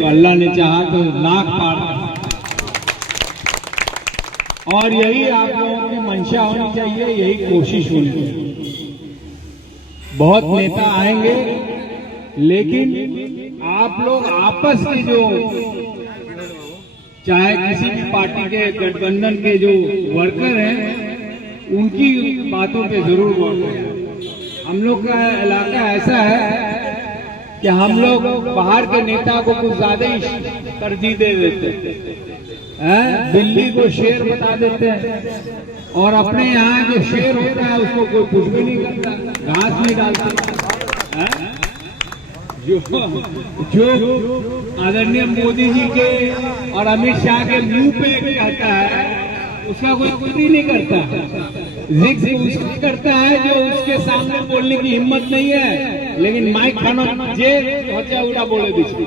तो अल्लाह ने चाहा तो लाख पार कर। और यही आप लोगों की मंशा होनी चाहिए, यही कोशिश होनी चाहिए। बहुत नेता आएंगे, लेकिन आप लोग आपस की जो, चाहे किसी भी पार्टी के गठबंधन के जो वर्कर हैं, उनकी बातों पे जरूर गौर करें। हम लोग का इलाका ऐसा है कि हम लोग बाहर के नेता को कुछ ज्यादा ही तरजीह दे देते हैं, बिल्ली को शेर बता देते हैं, और अपने यहाँ जो शेर होता है उसको कोई कुछ भी नहीं करता, घास नहीं डालता। जो आदरणीय मोदी जी के और अमित शाह के मुंह पे कहता है, उसका कोई कुछ ही नहीं करता। जिक्र उसका करता है जो उसके सामने बोलने की हिम्मत नहीं है, लेकिन माइक खाना जे होचा उड़ा बोले दीजिए।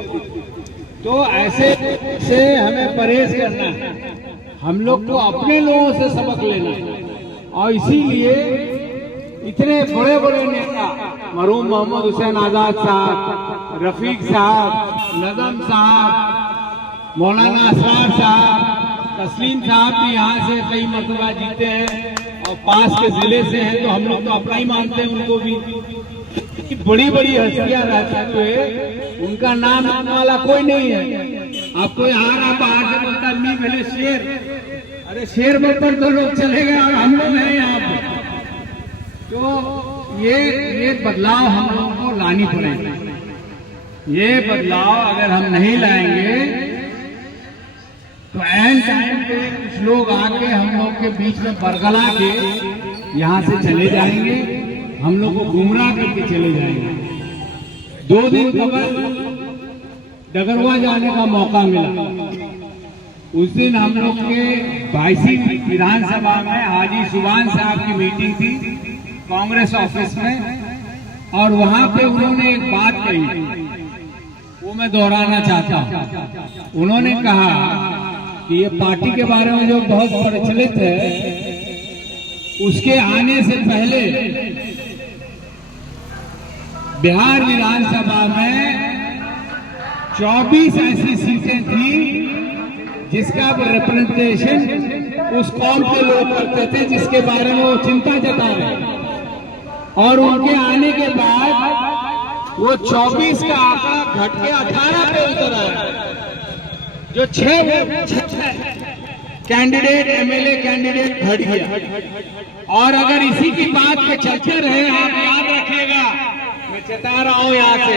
तो ऐसे से हमें परहेज करना है, हम लोग को अपने लोगों से सबक लेना है। और इसीलिए इतने बड़े बड़े नेता, मरहूम मोहम्मद हुसैन आजाद साहब, रफीक साहब, नदम साहब, मौलाना असरार साहब, तस्लीम साहब भी यहाँ से कई मरतबा जीते हैं और पास के जिले से हैं, तो हम लोग तो अपना ही मानते हैं उनको भी। बड़ी बड़ी हस्तियां रहते हुए उनका नाम आने वाला कोई नहीं है। आपको यहाँ रहा बाहर से बोलता मी पहले शेर, अरे शेर पर तो लोग चले गए और हम लोग हैं यहाँ पे। तो ये बदलाव हम लोगों को लानी पड़ेगी। ये बदलाव अगर हम नहीं लाएंगे तो एन टाइम पे कुछ लोग आके हम लोग के बीच में बरगला के यहाँ से चले जाएंगे, हम लोग को गुमराह करके चले जाएंगे। 2 दिन कबल डगरवा जाने का मौका मिला। उस दिन हम लोग के 22वीं विधानसभा में हाजी सुभान साहब की मीटिंग थी कांग्रेस ऑफिस में, और वहां पे उन्होंने एक बात कही, वो मैं दोहराना चाहता हूं। उन्होंने कहा कि ये पार्टी के बारे में जो बहुत प्रचलित है, उसके आने से पहले बिहार विधानसभा में 24 ऐसी सीटें थी जिसका रिप्रेजेंटेशन उस कौम के लोग करते थे, जिसके बारे में वो चिंता जता रहे। और उनके आने के बाद वो 24 का आंकड़ा घट के 18 पे उतर आया। जो 6 कैंडिडेट एमएलए कैंडिडेट घट गया। और अगर इसी की बात पे चलते रहे, आप याद रखिएगा, मैं चेता रहा हूं यहाँ से,